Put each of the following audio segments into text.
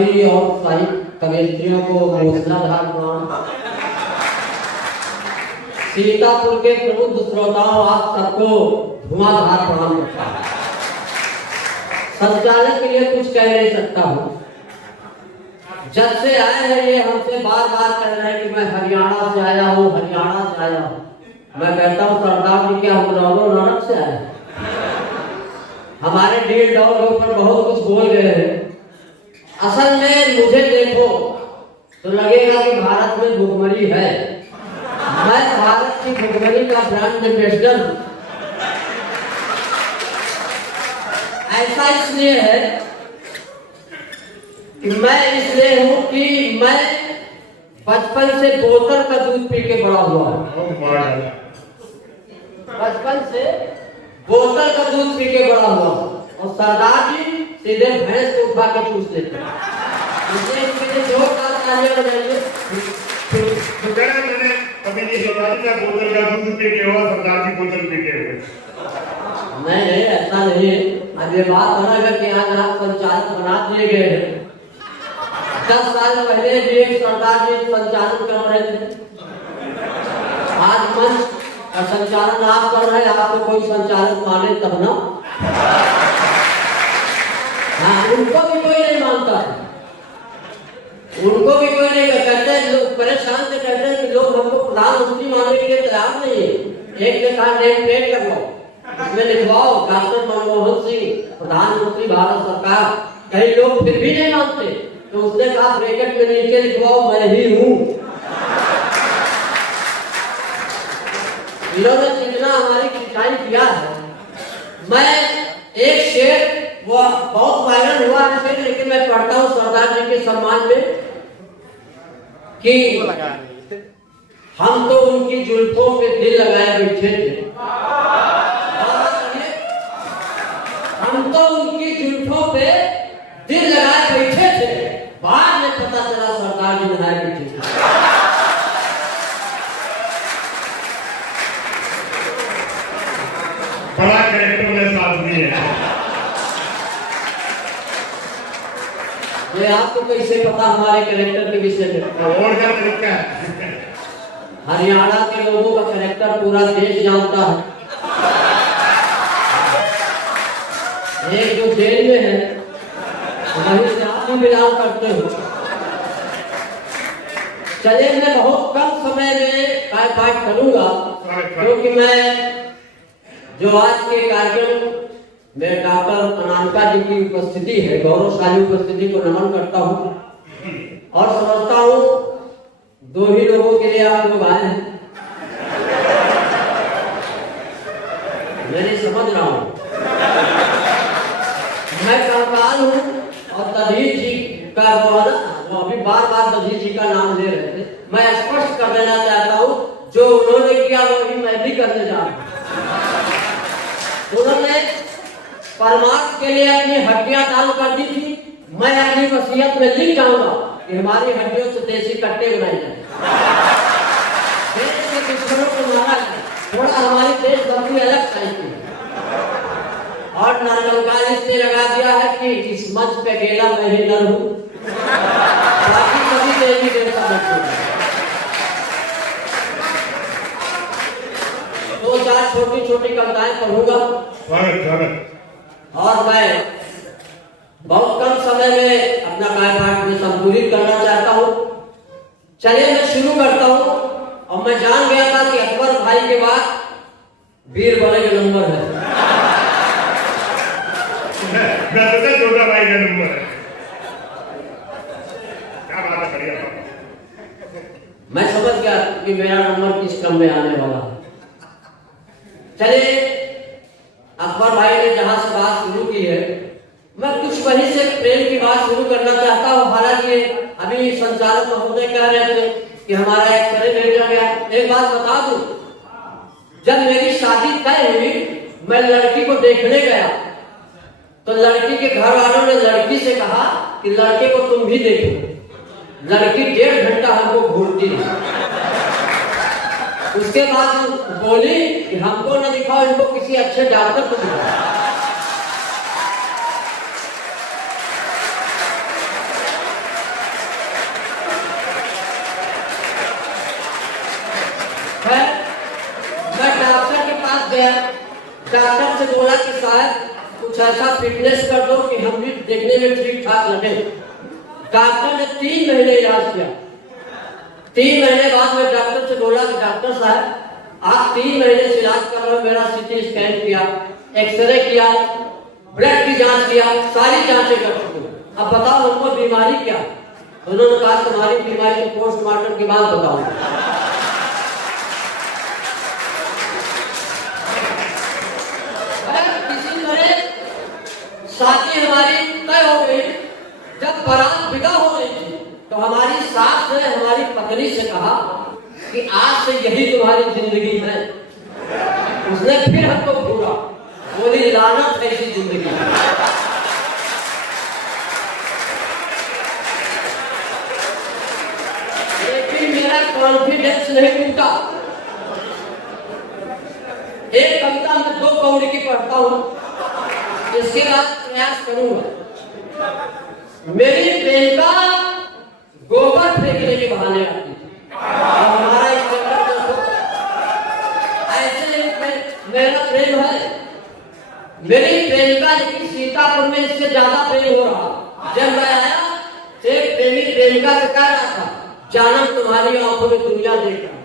कवि और साहित्य कवयित्रियों को मूसलाधार प्रणाम। सीतापुर के प्रबुद्ध श्रोताओं आप सबको धुआंधार प्रणाम करता हूं। संचालक के लिए कुछ कह नहीं सकता हूँ। जब से आए हैं ये हमसे बार बार कह रहे हैं कि मैं हरियाणा से आया हूँ, हरियाणा से आया हूँ। मैं कहता हूँ सरदार जी क्या हम नरक से आए? हमारे डील डॉग के ऊपर बहुत कुछ बोल गए हैं। असल में मुझे देखो तो लगेगा कि भारत में भुखमरी है। मैं भारत की भुखमरी का ब्रांड एम्बेसडर हूँ। ऐसा इसलिए है कि मैं इसलिए हूँ कि मैं बचपन से बोतल का दूध पी के बड़ा हुआ हूँ। बचपन से बोतल का दूध पी के बड़ा हुआ और सरदार जी सीधे भैंस को उठा के पूछ लेते हैं। अभी ये बोतल का दूध पी के हुआ, सरदार जी बोतल पी के हुए। नहीं ऐसा नहीं है। अब ये बात अलग है कि आज आप संचालक बना दिए गए हैं। 10 साल पहले भी एक सरदार जी संचालन कर रहे थे। आज मंच का संचालन आप कर रहे हैं। आपको कोई संचालक माने तब ना। हाँ, उनको भी कोई नहीं मानता है। उनको भी कोई नहीं कहते। लोग परेशान से कहते हैं कि लोग हमको प्रधानमंत्री मानने के लिए तैयार नहीं है। एक ने कहा नेम प्लेट लगवाओ, उसमें लिखवाओ डॉक्टर मनमोहन सिंह प्रधानमंत्री भारत सरकार। कई लोग फिर भी नहीं मानते तो उसने कहा ब्रैकेट में नीचे लिखवाओ मैं ही हूँ। इन्होंने जितना हमारी खिंचाई किया है। मैं एक शेर वो बहुत वायरल हुआ है शेर, लेकिन मैं पढ़ता हूँ सरदार जी के सम्मान में कि हम तो उनकी जुल्फों पे दिल लगाए बैठे थे। हम तो उनकी जुल्फों पे दिल लगाए बैठे थे, बाद में पता चला सरदार जी लगाए बैठे थे। बड़ा कैरेक्टर में साथ भी है। ये आपको कैसे पता हमारे कैरेक्टर के विषय में? और क्या तरीका है? हरियाणा के लोगों का कैरेक्टर पूरा देश जानता है। एक जो जेल में है वहीं से आप भी बिलोंग करते हो। चलिए मैं बहुत कम समय में पाठ करूंगा क्योंकि मैं जो आज के कार्यक्रम में डॉक्टर अनामिका जी की उपस्थिति है, गौरवशाली उपस्थिति को नमन करता हूँ और समझता हूँ 2 ही लोगों के लिए आप लोग आए हैं। मैं नहीं समझ रहा हूँ। मैं कंकाल हूँ और दधीच जी का वो अभी बार बार दधीच जी का नाम ले रहे थे। मैं स्पष्ट कर देना चाहता हूँ जो उन्होंने किया वही मैं भी करने जा रहा हूँ। उन्होंने परमार्थ के लिए अपनी हड्डियां दान कर दी थी। मैं अपनी वसीयत में लिख जाऊंगा कि हमारी हड्डियों से देसी कट्टे बनाए जाए, देश के दुश्मनों को मारा जाए। थोड़ा हमारी देशभक्ति अलग चाहिए। और नरलंकार इसने लगा दिया है कि इस मंच पे गेला मैं ही नर हूं, बाकी सभी देवी देवता बच्चे। 2-4 छोटी छोटी कविताएं पढ़ूंगा और मैं बहुत कम समय में अपना कार्यपाठ में संतुलित करना चाहता हूँ। चलिए मैं शुरू करता हूँ। और मैं जान गया था कि अकबर भाई के बाद बीरबल का नंबर है। छोटा भाई का नंबर है। क्या बात है? मैं समझ गया कि मेरा नंबर किस क्रम में आने वाला है। चलिए अकबर भाई ने जहां से बात शुरू की है मैं कुछ वहीं से प्रेम की बात शुरू करना चाहता हूँ। हालांकि अभी संचालक महोदय कह रहे थे कि हमारा एक्सरे भेजा गया। एक बात बता दूं, जब मेरी शादी तय हुई मैं लड़की को देखने गया तो लड़की के घर वालों ने लड़की से कहा कि लड़के को तुम भी देखो। लड़की 1.5 घंटा हमको घूरती है। उसके बाद बोली कि हमको न दिखाओ, इनको किसी अच्छे डॉक्टर को दिखाओ। गया, डॉक्टर से बोला कि साहब कुछ ऐसा फिटनेस कर दो कि हम भी देखने में ठीक ठाक लगे। डॉक्टर ने 3 महीने इलाज किया। 3 महीने बाद में डॉक्टर से बोला कि डॉक्टर साहब आप 3 महीने से इलाज कर रहे हो, मेरा सीटी स्कैन किया, एक्सरे किया, ब्लड की जांच किया, सारी जांचें कर चुके, अब बताओ हमको बीमारी क्या? उन्होंने कहा तुम्हारी बीमारी को पोस्टमार्टम के बाद बताऊंगा। शादी हमारी तय हो गई। जब बारात विदा हो रही थी तो हमारी सास ने हमारी पत्नी से कहा कि आज से यही तुम्हारी जिंदगी है। उसने फिर हमको घूरा, बोली लानत है ऐसी जिंदगी। लेकिन मेरा कॉन्फिडेंस नहीं टूटा। एक कविता में 2 कौड़ी की पढ़ता हूं, इसके बाद प्रयास करूंगा। मेरी प्रेमिका गोबर फेंकने के बहाने आती थी और हमारा ऐसे मेरा प्रेम है। मेरी प्रेमिका लेकिन सीतापुर में इससे ज्यादा प्रेम हो रहा। जब मैं आया एक प्रेमी प्रेमिका से कह रहा था, जानम तुम्हारी आंखों में दुनिया देख रहा।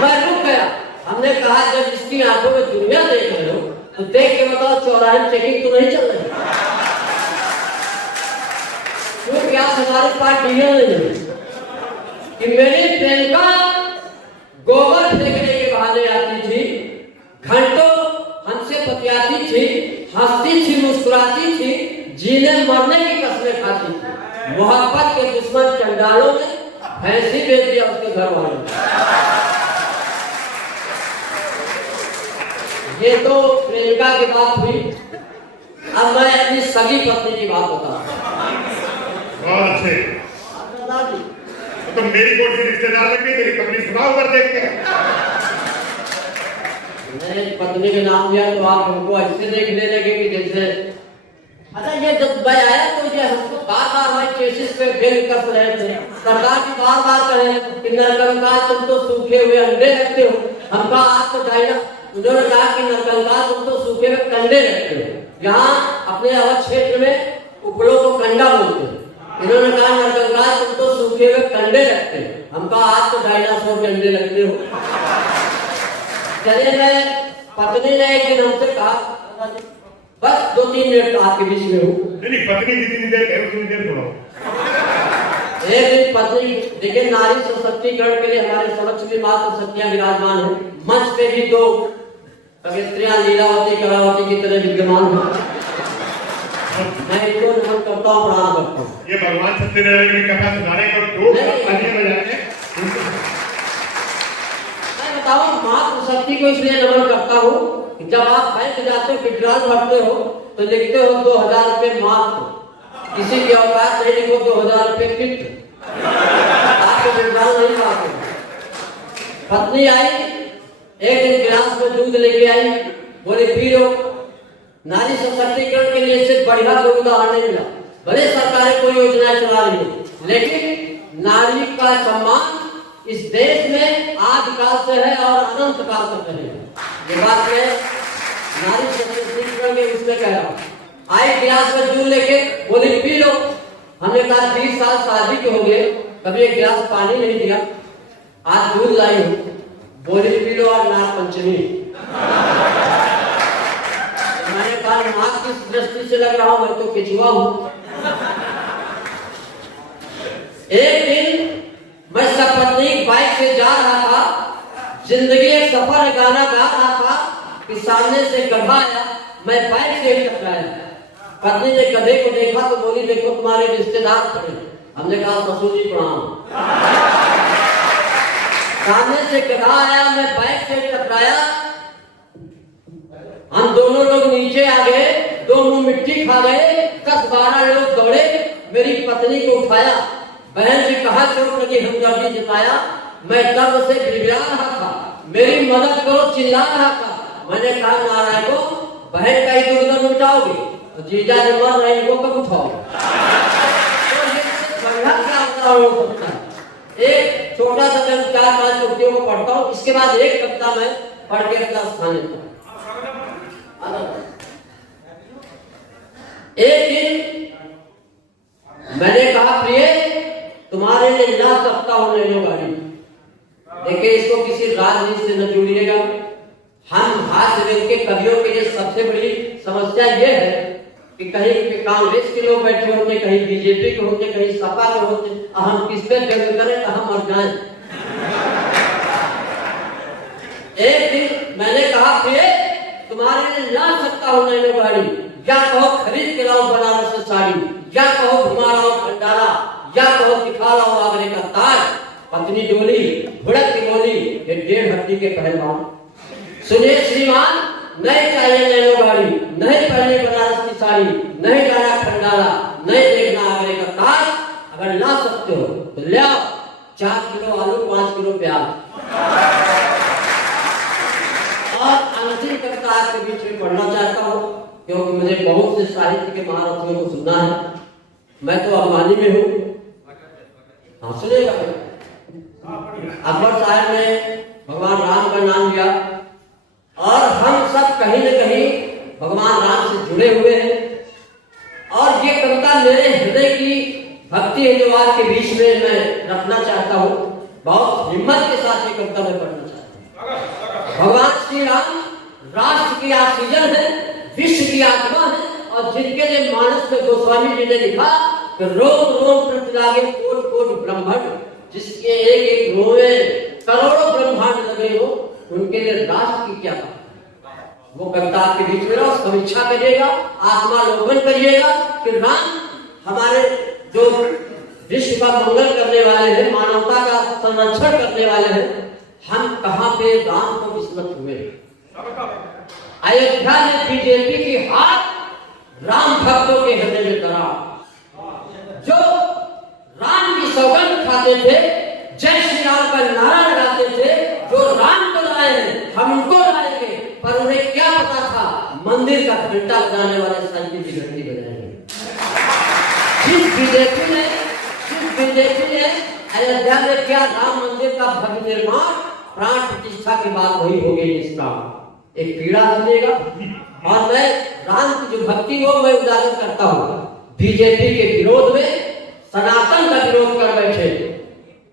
मैं रुक गया। हमने कहा जब इसकी आंखों में दुनिया देख रहे हो तो देख के बताओ चौराहे में चेकिंग तो नहीं चल रही? क्योंकि आज हमारे पास डीएल नहीं कि मेरी प्रेमिका गोबर फेंकने के बहाने आती थी, घंटों हमसे बतियाती थी, हंसती थी, मुस्कुराती थी, जीने मरने की कसमें खाती थी। मोहब्बत के दुश्मन चंडालों ने भैंसी बेच दिया उसके घर वालों ने। ये तो प्रेमिका की बात हुई। अब मैं अपनी सगी पत्नी की बात बताऊं। बहुत अच्छे। तो मेरी कोई रिश्तेदार लग गई, मेरी पत्नी सुनाओ पर देख के। मैंने पत्नी के नाम दिया तो आप हमको ऐसे देखने लगे कि जैसे अच्छा। ये जब मैं आया तो ये हमको बार-बार हमारे केसेस पे बेल कर रहे थे। सरकार की बार-बार कहे कि नरकंकाल तुम तो सूखे हुए अंडे रखते हो। हमका आप तो डायना उन्होंने कहा कि नरकंकाल तुम तो सूखे हुए कंडे रखते हो। यहाँ अपने अवध क्षेत्र में उपलों को कंडा बोलते हैं। इन्होंने कहा नरकंकाल तुम तो सूखे हुए कंडे रखते हो। हमका आप तो डायनासोर के अंडे रखते हो। चले गए। पत्नी ने एक दिन हमसे कहा बस 2-3 मिनट आपके बीच में हूँ। नहीं पत्नी जितनी देर है उतनी देर छोड़ो। एक दिन पत्नी देखिए, नारी सशक्तिकरण के लिए हमारे समक्ष भी मात्र शक्तियां विराजमान है। मंच पे भी 2 कवित्रियां लीलावती कलावती की तरह विद्यमान है। मैं इनको नमन करता हूँ, प्रणाम करता हूँ। ये भगवान सत्यनारायण की कथा सुनाने को 2 तालियां बजाएंगे। मैं बताऊँ मात्र शक्ति को इसलिए नमन करता हूँ कि जब आप बैंक जाते हो विड्रॉल भरते हो तो लिखते हो 2000 रुपये मात्र। किसी की औकात नहीं, लिखो 2000 रुपये किट, आपको विड्रॉल नहीं पाते। पत्नी आई, एक दिन गिलास में दूध लेके आई, बोले पी लो। नारी सशक्तिकरण के लिए इससे बढ़िया कोई उदाहरण नहीं मिला। भले सरकारें कोई योजनाएं चला रही है, लेकिन नारी का सम्मान इस देश में आदिकाल से है और अनंत काल तक रहेगा। ये बात मैं नारी सशक्तिकरण में इसमें कह रहा हूँ। आई गिलास में दूध लेके बोली पी लो। हमने कहा 20 साल शादी के हो गए, कभी एक गिलास पानी नहीं दिया, आज दूध लाई हूँ, बोली पी लो और नाग पंचमी। मैंने कहा नाग किस दृष्टि से लग रहा हूं, मैं तो केचुआ हूं। एक दिन मैं सपत्नी बाइक से जा रहा था, जिंदगी एक सफर गाना गा रहा था कि सामने से गधा आया, मैं बाइक से ही टकराया। पत्नी ने गधे को देखा तो बोली देखो तुम्हारे रिश्तेदार खड़े। हमने कहा ससुर जी प्रणाम। सामने से गधा आया, मैं बाइक से टकराया, हम दोनों लोग नीचे आ गए, 2 मुंह मिट्टी खा गए। 10-12 लोग दौड़े, मेरी पत्नी को उठाया, बहन से कहा चोट लगी, हमदर्दी जताया। मैं तब से गिड़गिड़ा रहा था, मेरी मदद करो चिल्ला रहा था। मैंने कहा नारायण को बहन का ही दुर्दर्द मिटाओगे तो जीजा जी मर रहे इनको कब उठाओगे? एक छोटा सा मैं 4-5 उक्तियों को पढ़ता हूँ, इसके बाद एक कविता मैं पढ़ के क्लास खाने को। एक दिन मैंने कहा प्रिय तुम्हारे लिए ला सकता हूं ले लो गाड़ी। देखिए इसको किसी राजनीति से न जोड़िएगा। हम हास्य व्यंग के कवियों के लिए सबसे बड़ी समस्या ये है कि कहीं कांग्रेस के लोग बैठे होते, कहीं बीजेपी के होते, कहीं सपा के होते, हम किस पे व्यंग करें तो हम मर जाएं। एक दिन मैंने कहा प्रिय तुम्हारे लिए ला सकता हूं नैनो गाड़ी, या कहो खरीद के लाओ बनारस से साड़ी, या कहो घुमा लाओ खंडारा, या कहो दिखा लाओ आगरे का ताज। पत्नी डोली भुड़क की बोली ये 1.5 हड्डी के पहलवान। सुनिए श्रीमान नहीं चाहिए नैनो गाड़ी, नहीं पहननी बनारस की साड़ी, नहीं जाना खंडारा, नहीं देखना आगरे का ताज। अगर ला सकते हो तो ले आओ 4 किलो आलू 5 किलो प्याज। और अंतिम कविता आपके बीच में पढ़ना चाहता हूँ क्योंकि मुझे बहुत से साहित्य के महारथियों को सुनना है। मैं तो अभिमानी में हूँ। हाँ सुनिएगा। अकबर साहब ने भगवान राम का नाम लिया और हम सब कहीं न कहीं भगवान राम से जुड़े हुए हैं। और ये कविता मेरे हृदय की भक्ति हिंदुवाद के बीच में मैं रखना चाहता हूँ। बहुत हिम्मत के साथ ये कविता मैं पढ़ना चाहता हूँ। भगवान श्री राम राष्ट्र की ऑक्सीजन है, विश्व की आत्मा है, और जिनके लिए मानस में गोस्वामी जी ने लिखा कि रोम रोम प्रतिलागे कोट कोट ब्रह्मांड, जिसके एक एक रोए करोड़ों ब्रह्मांड लगे हो, उनके लिए राष्ट्र की क्या बात। वो कविता के बीच में रहो, समीक्षा करिएगा, आत्मालोकन करिएगा कि राम हमारे जो विश्व का मंगल करने वाले हैं, मानवता का संरक्षण करने वाले हैं, हम कहां पे राम को विस्मृत हुए। अयोध्या में बीजेपी की हार, राम भक्तों के हृदय में दरार। जो राम की सौगंध खाते थे, जय श्री राम का नारा लगाते थे, जो राम को लाए हैं हम उनको लाएंगे, पर उन्हें क्या पता था मंदिर का घंटा बजाने वाले साइकिल की घंटी बजाएंगे। जिस बीजेपी ने अयोध्या में किया राम मंदिर का भव्य निर्माण, प्राण प्रतिष्ठा की बात वही हो गई। इसका एक पीड़ा सुनेगा। और मैं राम की जो भक्ति हो मैं उजागर करता हूँ। बीजेपी के विरोध में सनातन का विरोध कर बैठे,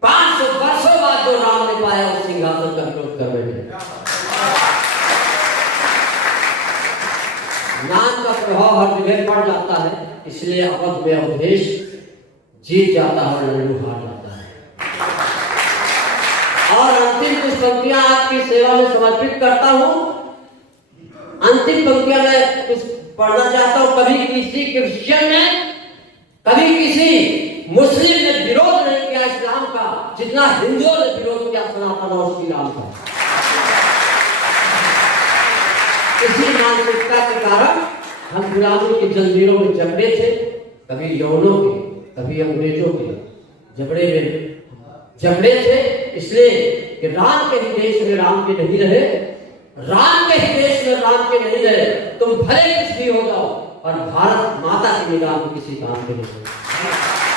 500 वर्षों बाद जो राम ने पाया उस सिंहासन का विरोध कर बैठे। नाम का प्रभाव हर जगह पड़ जाता है, इसलिए अवध में अवधेश जीत जाता है और लड्डू हार जाता है। और अंतिम कुछ पंक्तियां आपकी सेवा में समर्पित करता हूं। अंतिम पंक्तियां मैं कुछ पढ़ना चाहता हूं। कभी किसी क्रिश्चियन ने, कभी किसी मुस्लिम ने विरोध नहीं किया इस्लाम का जितना हिंदुओं ने विरोध किया सनातन और श्री राम का। इसी मानसिकता के कारण हम गुलामी की जंजीरों में जकड़े थे, कभी यौनों के, कभी अंग्रेजों के जकड़े थे। इसलिए कि राम के ही देश में राम के नहीं रहे, राम के ही देश में राम के नहीं रहे, तुम भले कुछ भी हो जाओ और भारत माता की निगाह में किसी काम के नहीं हो।